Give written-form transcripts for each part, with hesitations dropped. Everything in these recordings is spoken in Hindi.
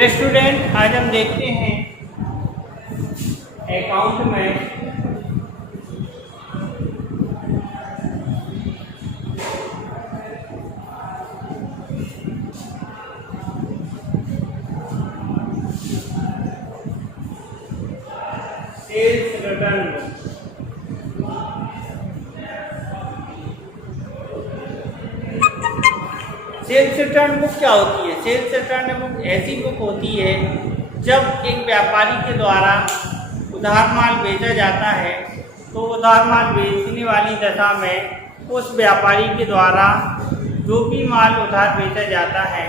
स्टूडेंट, आज हम देखते हैं अकाउंट में sales return book. Sales return book क्या होती है? सेल्स रिटर्न बुक ऐसी बुक होती है जब एक व्यापारी के द्वारा उधार माल बेचा जाता है तो उधार माल बेचने वाली दशा में उस व्यापारी के द्वारा जो भी माल उधार बेचा जाता है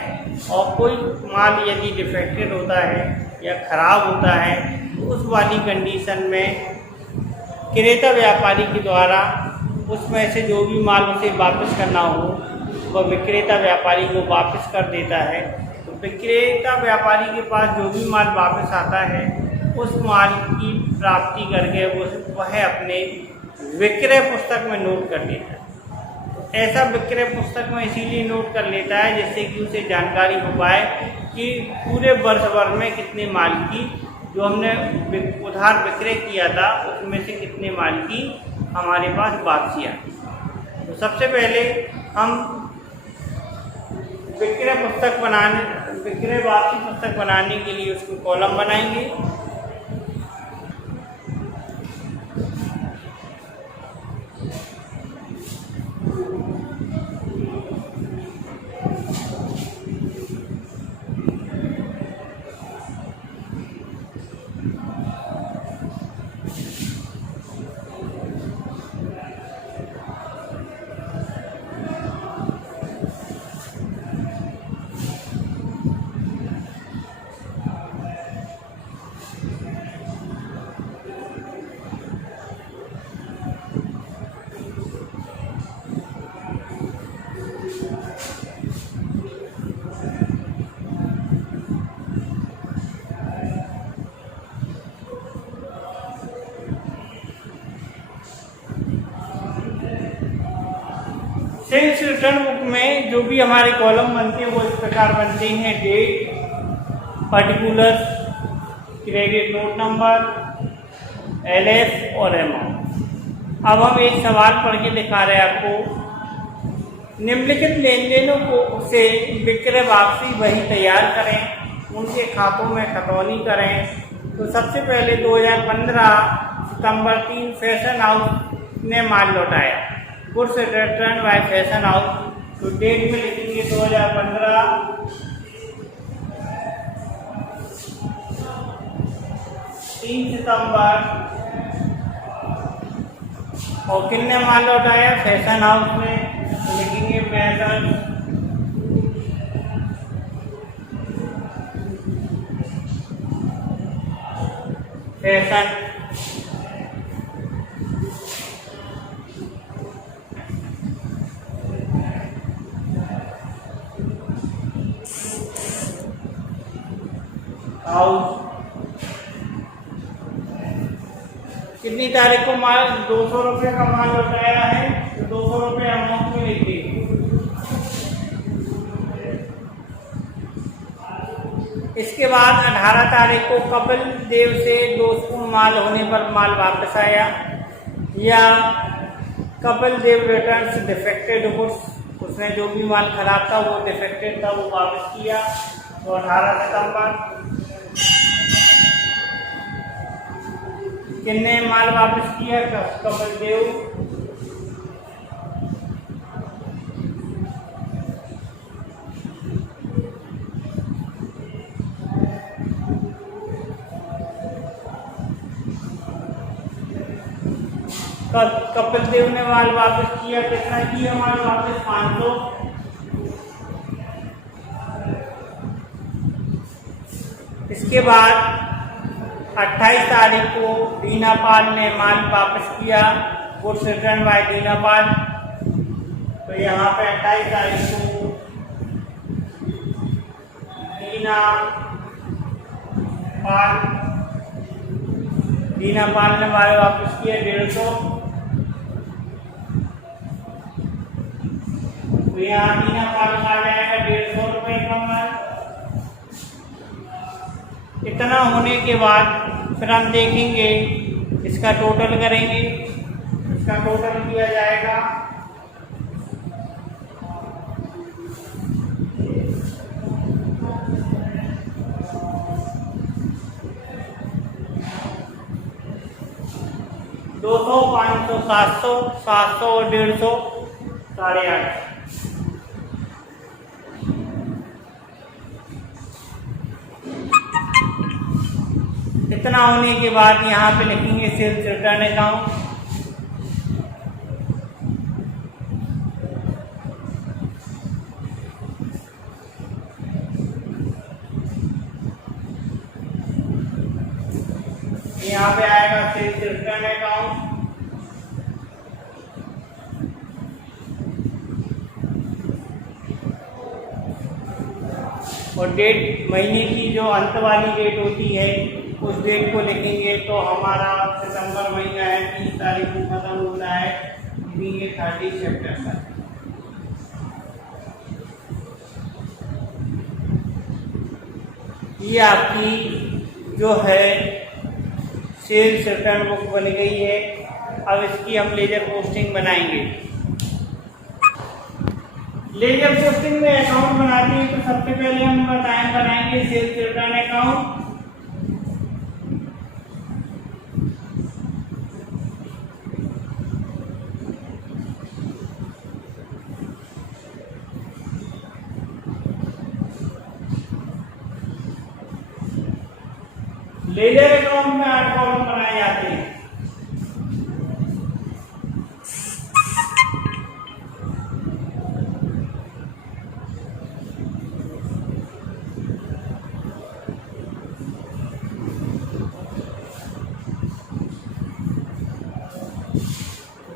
और कोई माल यदि डिफेक्टेड होता है या ख़राब होता है तो उस वाली कंडीशन में क्रेता व्यापारी के द्वारा उसमें से जो भी माल उसे वापस करना हो वह विक्रेता व्यापारी को वापस कर देता है। तो विक्रेता व्यापारी के पास जो भी माल वापस आता है उस माल की प्राप्ति करके वह अपने विक्रय पुस्तक में नोट कर लेता है। ऐसा विक्रय पुस्तक में इसीलिए नोट कर लेता है जिससे कि उसे जानकारी हो पाए कि पूरे वर्ष भर में कितने माल की जो हमने उधार विक्रय किया था उसमें से कितने माल की हमारे पास वापसी आई। तो सबसे पहले हम विक्रय वापसी पुस्तक बनाने के लिए उसको कॉलम बनाएंगे। सेल्स रिटर्न बुक में जो भी हमारे कॉलम बनते हैं वो इस प्रकार बनते हैं: date, particular, credit note number, LF और अमाउंट। अब हम एक सवाल पढ़ के दिखा रहे हैं आपको। निम्नलिखित लेन देनों को से विक्रय वापसी वही तैयार करें, उनके खातों में खतौनी करें। तो सबसे पहले 2015 सितंबर 3 फैशन हाउस ने माल लौटाया। Goods return by fashion house. तो डेट में लिखेंगे 2015 3 सितंबर। और किसने माल लौटाया? फैशन हाउस में। तो लिखेंगे फैशन हाउस। कितनी तारीख को माल 200 रुपये का माल लौटाया है तो 200 रुपये अमाउंट में लिख देंगे। इसके बाद 18 तारीख को कपिल देव से दोषपूर्ण माल होने पर माल वापस आया, या Kapil Dev returns defected goods. उसने जो भी माल खराब था वो डिफेक्टेड था वो वापस किया। तो 18 सितंबर। किसने माल वापस किया? कपिल देव। कपिल देव ने माल वापस किया। कितना किया माल वापस? 500। इसके बाद 28 तारीख को दीनापाल ने माल वापस किया। Goods return by Dinapal. तो यहाँ पे 28 तारीख को दीनापाल ने माल वापस किया 150। तो यहाँ दीनापाल का आ जाएगा 150 रुपये का माल। इतना होने के बाद फिर हम देखेंगे, इसका टोटल करेंगे। इसका टोटल किया जाएगा 200, 500, 700, 700 और 150, 850। इतना होने के बाद यहाँ पे लिखेंगे सेल्स रिटर्न अकाउंट। यहाँ पे आएगा सेल्स रिटर्न अकाउंट और डेट, महीने की जो अंत वाली डेट होती है उस डेट को लिखेंगे। तो हमारा सितंबर महीना है, 30 तारीख को खत्म होता है, लिखेंगे 30 सितंबर। ये आपकी जो है सेल्स रिटर्न बुक बन गई है। अब इसकी हम लेजर पोस्टिंग बनाएंगे। लेजर पोस्टिंग में अकाउंट बनाते हैं तो सबसे पहले हम बनाएंगे sales return account. Ledger account में 8 कॉलम बनाए जाते हैं।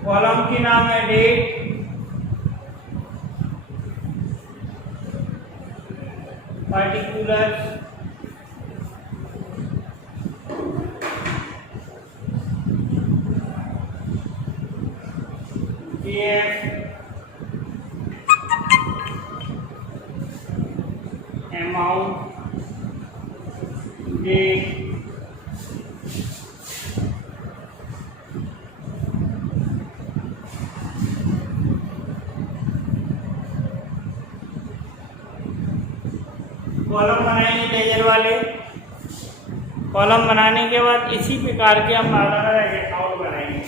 कॉलम की नाम है date, particular, amount, date, column बनाएंगे लेजर वाले। कॉलम बनाने के बाद इसी प्रकार के हम अलग अलग अकाउंट बनाएंगे।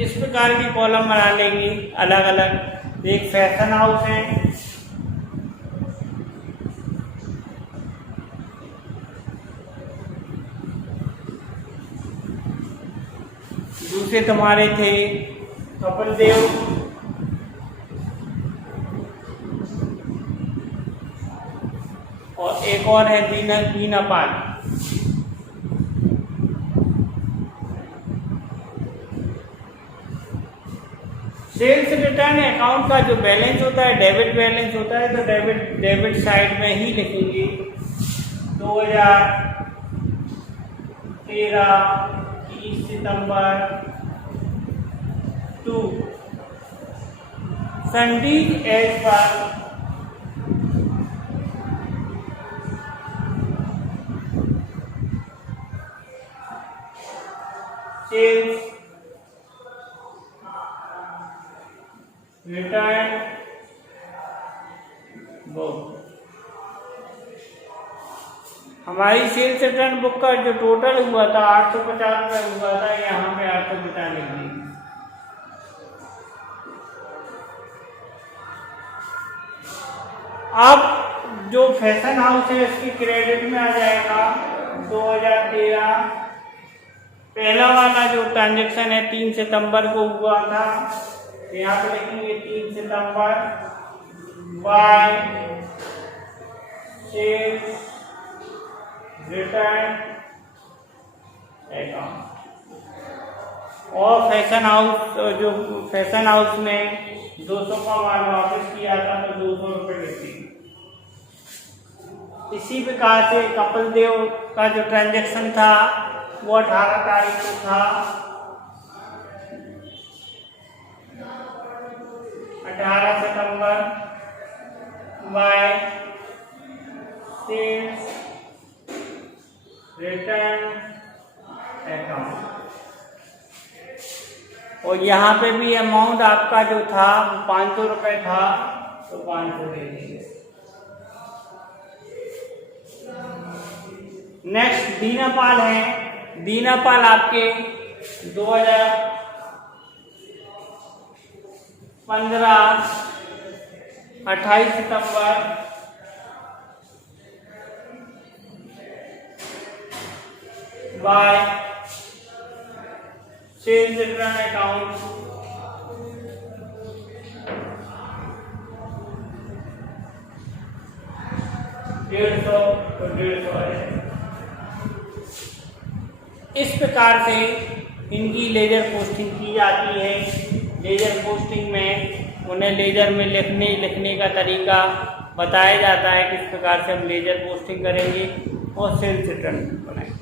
इस प्रकार की कॉलम बना लेंगे अलग अलग। एक फैशन हाउस है, दूसरे तुम्हारे थे कपिल देव, और एक और है दीना पाल। सेल्स रिटर्न अकाउंट का जो बैलेंस होता है डेबिट बैलेंस होता है, तो डेबिट साइड में ही लिखेंगे 2013 30 सितंबर to sundries as per sales return book. हमारी सेल्स रिटर्न बुक का जो टोटल हुआ था 850 रुपये हुआ था, यहाँ पे 850 लिख देंगे। अब जो फैशन हाउस है इसकी क्रेडिट में आ जाएगा 2013। पहला वाला जो ट्रांजेक्शन है 3 सितंबर को हुआ था, तो यहाँ पे लिखेंगे 3 सितंबर बाय सेल्स रिटर्न अकाउंट। और फैशन हाउस, जो फैशन हाउस में 200 का माल वापस किया था तो 200 रुपये रिसीव। इसी प्रकार से कपिल देव का जो ट्रांजैक्शन था वो 18 तारीख को था। 18 सितंबर बाय सेल्स रिटर्न अकाउंट। और यहाँ पे भी अमाउंट आपका जो था वो 500 रुपये था तो 500 दे देंगे। नेक्स्ट दीनापाल है। दीनापाल आपके 2015 28 सितंबर बाय सेल्स रिटर्न अकाउंट तो 150 है। इस प्रकार से इनकी लेजर पोस्टिंग की जाती है। लेजर पोस्टिंग में उन्हें लेजर में लिखने का तरीका बताया जाता है, किस प्रकार से हम लेजर पोस्टिंग करेंगे और सेल्स रिटर्न बनाएंगे।